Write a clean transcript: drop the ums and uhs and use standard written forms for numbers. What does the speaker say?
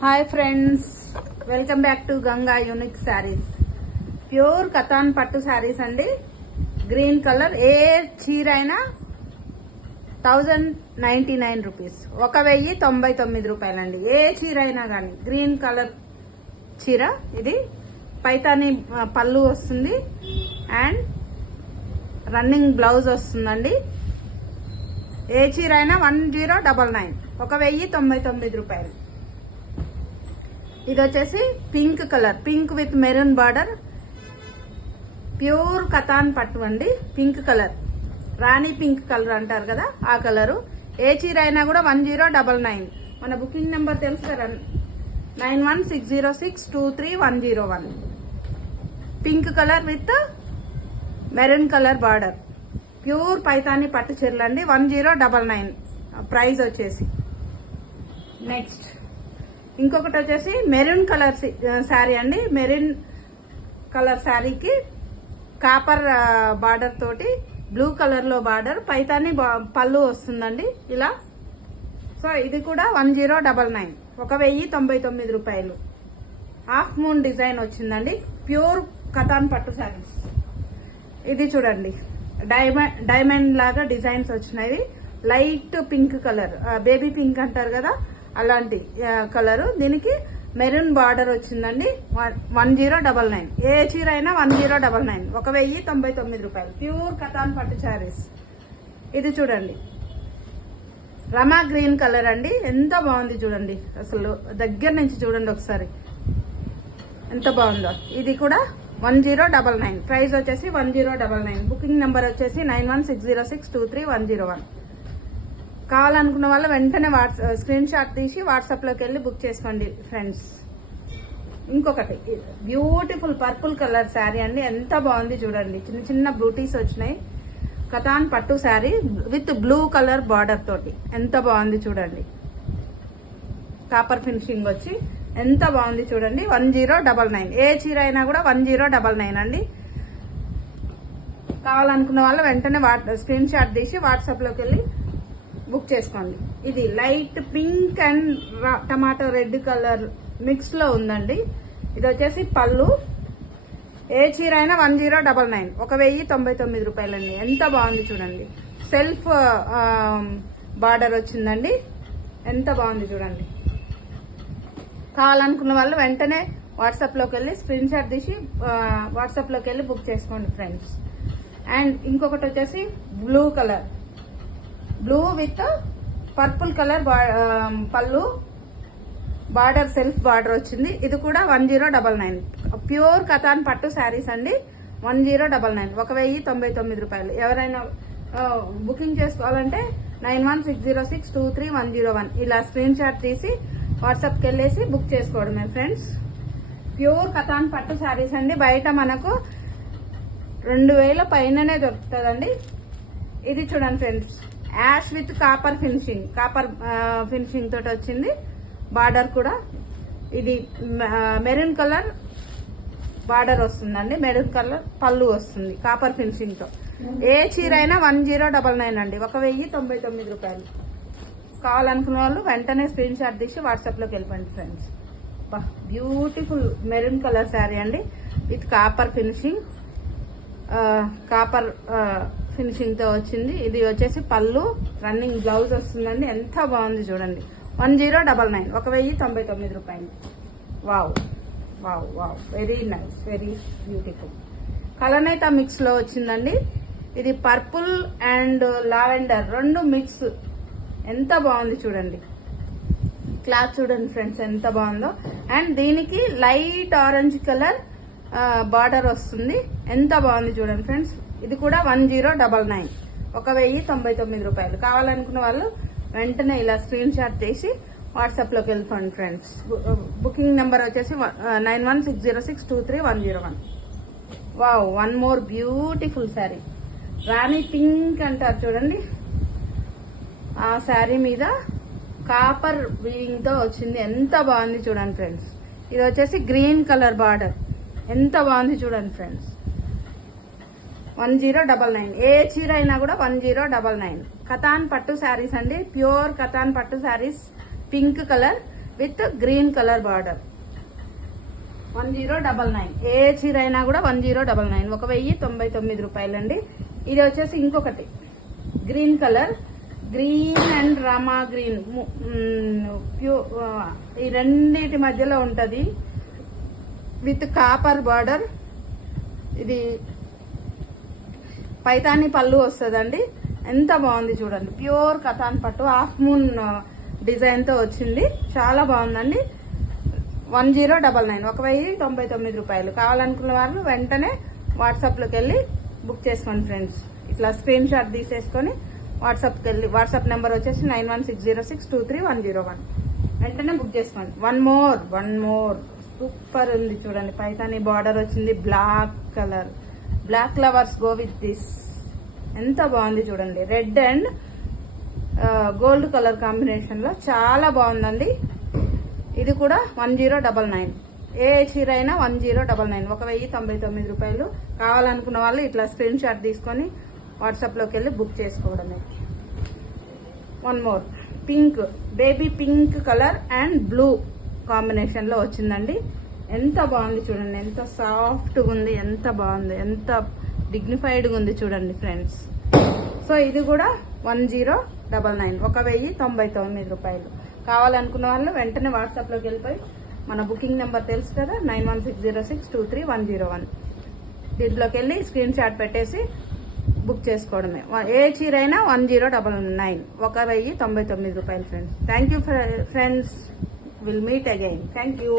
Hi friends, welcome back to Ganga unique saris. Pure katan పట్టు శారీస్ అండి. Green colour. ఏ చీర అయినా 1099 రూపీస్, 1099 రూపాయలండి. ఏ చీర అయినా కానీ గ్రీన్ కలర్ చీర. ఇది పైతాని పళ్ళు వస్తుంది అండ్ రన్నింగ్ బ్లౌజ్ వస్తుందండి. ఏ చీర అయినా 1099, 1099 రూపాయలు. ఇది వచ్చేసి pink colour, pink with maroon border, pure katan పట్టు అండి. పింక్ కలర్, రాణి పింక్ కలర్ అంటారు కదా, ఆ కలరు. ఏ చీర అయినా కూడా 1099. మన బుకింగ్ నెంబర్ తెలుసు కదా, 9160623101. Pink colour with maroon colour border, pure Paithani పట్టు చీరలు అండి. 1099 ప్రైస్ వచ్చేసి. నెక్స్ట్ ఇంకొకటి వచ్చేసి మెరూన్ కలర్ శారీ అండి. మెరూన్ కలర్ శారీకి కాపర్ బార్డర్ తోటి బ్లూ కలర్ లో బార్డర్, పైతాని పళ్ళు వస్తుందండి ఇలా. సో ఇది కూడా 1099, 1099 రూపాయలు. హాఫ్ మూన్ డిజైన్ వచ్చిందండి. ప్యూర్ కతాన్ పట్టు శారీస్. ఇది చూడండి, డైమండ్ లాగా డిజైన్స్ వచ్చినాయి. Light pink colour, baby pink అంటారు కదా, అలాంటి కలరు. దీనికి మెరూన్ బార్డర్ వచ్చిందండి. 1099. ఏ చీర అయినా 1099, 1099 రూపాయలు. ప్యూర్ కతాన్ పట్టు శారీస్. ఇది చూడండి, రమా గ్రీన్ కలర్ అండి. ఎంత బాగుంది చూడండి, అసలు దగ్గర నుంచి చూడండి ఒకసారి ఎంత బాగుందో. ఇది కూడా 1099, ప్రైస్ వచ్చేసి 1099. బుకింగ్ నెంబర్ వచ్చేసి 9160623101. కావాలనుకున్న వాళ్ళు వెంటనే స్క్రీన్ షాట్ తీసి వాట్సాప్ లోకి వెళ్ళి బుక్ చేసుకోండి ఫ్రెండ్స్. ఇంకొకటి బ్యూటిఫుల్ పర్పుల్ కలర్ శారీ అండి. ఎంత బాగుంది చూడండి, చిన్న చిన్న బ్యూటీస్ వచ్చినాయి. కతాన్ పట్టు sari with blue colour border తోటి ఎంత బాగుంది చూడండి. కాపర్ ఫినిషింగ్ వచ్చి ఎంత బాగుంది చూడండి. 1099. ఏ చీర అయినా కూడా 1099 అండి. కావాలనుకున్న వాళ్ళు వెంటనే స్క్రీన్ షాట్ తీసి వాట్సాప్ లోకి వెళ్ళి బుక్ చేసుకోండి. ఇది light pink and tomato red colour mix లో ఉందండి. ఇది వచ్చేసి పళ్ళు. ఏ చీర అయినా 1099, 1099 రూపాయలండి. ఎంత బాగుంది చూడండి. సెల్ఫ్ బార్డర్ వచ్చిందండి. ఎంత బాగుంది చూడండి. కావాలనుకున్న వాళ్ళు వెంటనే వాట్సాప్ లోకి వెళ్ళి స్క్రీన్ షాట్ తీసి వాట్సాప్ లోకి వెళ్ళి బుక్ చేసుకోండి ఫ్రెండ్స్. అండ్ ఇంకొకటి వచ్చేసి blue colour, blue with purple colour పళ్ళు, బార్డర్ సెల్ఫ్ బార్డర్ వచ్చింది. ఇది కూడా 1099. ప్యూర్ కతాన్ పట్టు శారీస్ అండి. 1099, 1099 రూపాయలు. ఎవరైనా బుకింగ్ చేసుకోవాలంటే 9160623101 ఇలా స్క్రీన్ షాట్ తీసి వాట్సాప్కి వెళ్ళేసి బుక్ చేసుకోవడమే ఫ్రెండ్స్. ప్యూర్ కతాన్ పట్టు శారీస్ అండి. బయట మనకు 2000 పైననే దొరుకుతుందండి. ఇది చూడండి friends, ash with copper finishing, copper finishing తోటి వచ్చింది. బార్డర్ కూడా ఇది మెరూన్ కలర్ బార్డర్ వస్తుందండి. మెరూన్ కలర్ పళ్ళు వస్తుంది కాపర్ ఫినిషింగ్ తో. ఏ చీర అయినా 1099 అండి, 1099 రూపాయలు. కావాలనుకున్న వాళ్ళు వెంటనే స్క్రీన్ షాట్ తీసి వాట్సాప్ లోకి వెళ్ళిపోండి friends. Beautiful maroon colour sari అండి with copper finishing, copper finishing తో వచ్చింది. ఇది వచ్చేసి పళ్ళు, రన్నింగ్ బ్లౌజ్ వస్తుందండి. ఎంత బాగుంది చూడండి. 1099, 1099 రూపాయలు. Wow wow wow, very nice, very beautiful. కలనేత మిక్స్ లో వచ్చిందండి. ఇది పర్పుల్ అండ్ లావెండర్ రెండు మిక్స్. ఎంత బాగుంది చూడండి. క్లాత్ చూడండి ఫ్రెండ్స్ ఎంత బాగుందో. అండ్ దీనికి లైట్ ఆరెంజ్ కలర్ బార్డర్ వస్తుంది. ఎంత బాగుంది చూడండి ఫ్రెండ్స్. ఇది కూడా 1099, 1099 రూపాయలు. కావాలనుకున్న వాళ్ళు వెంటనే ఇలా స్క్రీన్ షాట్ తీసి వాట్సాప్ లోకి వెళ్ళిపోండి ఫ్రెండ్స్. బుకింగ్ నెంబర్ వచ్చేసి 9160623101. Wow, one more beautiful sari. రాణి పింక్ అంటారు చూడండి, ఆ శారీ మీద కాపర్ వీవింగ్ తో వచ్చింది. ఎంత బాగుంది చూడండి ఫ్రెండ్స్. ఇది వచ్చేసి గ్రీన్ కలర్ బార్డర్. ఎంత బాగుంది చూడండి ఫ్రెండ్స్. 1099. ఏ చీర అయినా కూడా 1099. కతాన్ పట్టు శారీస్ అండి, ప్యూర్ కతాన్ పట్టు saris. Pink colour. With green colour border. 1099. ఏ చీర అయినా కూడా 1099, 1099 రూపాయలండి. ఇది వచ్చేసి ఇంకొకటి green colour, green and Rama green, ఈ రెండింటి మధ్యలో ఉంటది విత్ కాపర్ బార్డర్. ఇది పైతాని పళ్ళు వస్తుందండి. ఎంత బాగుంది చూడండి, ప్యూర్ కథాన్ పట్టు, హాఫ్ మూన్ డిజైన్ తో వచ్చింది. చాలా బాగుందండి. 1099, 1099 రూపాయలు. కావాలనుకున్న వాళ్ళు వెంటనే వాట్సాప్ లోకి వెళ్ళి బుక్ చేసుకోండి ఫ్రెండ్స్. ఇట్లా స్క్రీన్ షాట్ తీసేసుకొని వాట్సాప్కి వెళ్ళి, వాట్సాప్ నెంబర్ వచ్చేసి 9160623101. వెంటనే బుక్ చేసుకోండి. వన్ మోర్ సూపర్ ఉంది చూడండి. పైతాని బార్డర్ వచ్చింది, black colour, black flowers go with this. ఎంత బాగుంది చూడండి, red and gold colour combination లో చాలా బాగుందండి. ఇది కూడా 1099. ఏ చీర అయినా 1099, 1099 రూపాయలు. కావాలనుకున్న వాళ్ళు ఇట్లా స్క్రీన్ షాట్ తీసుకొని వాట్సాప్ లోకి వెళ్ళి బుక్ చేసుకోవడమే. One more pink, baby pink colour and blue combination లో వచ్చిందండి. ఎంత బాగుంది చూడండి, ఎంత సాఫ్ట్ ఉంది, ఎంత బాగుంది, ఎంత డిగ్నిఫైడ్ గా ఉంది చూడండి ఫ్రెండ్స్. సో ఇది కూడా 1099, 1099 రూపాయలు. కావాలనుకున్న వాళ్ళు వెంటనే వాట్సాప్ లోకి వెళ్ళిపోయి, మన బుకింగ్ నెంబర్ తెలుసు కదా, 9160623101. దీంట్లోకి వెళ్ళి స్క్రీన్ షాట్ పెట్టేసి బుక్ చేసుకోవడమే. ఏ చీర అయినా 1099, 1099 రూపాయలు friends. Thank you friends, will meet again. Thank you.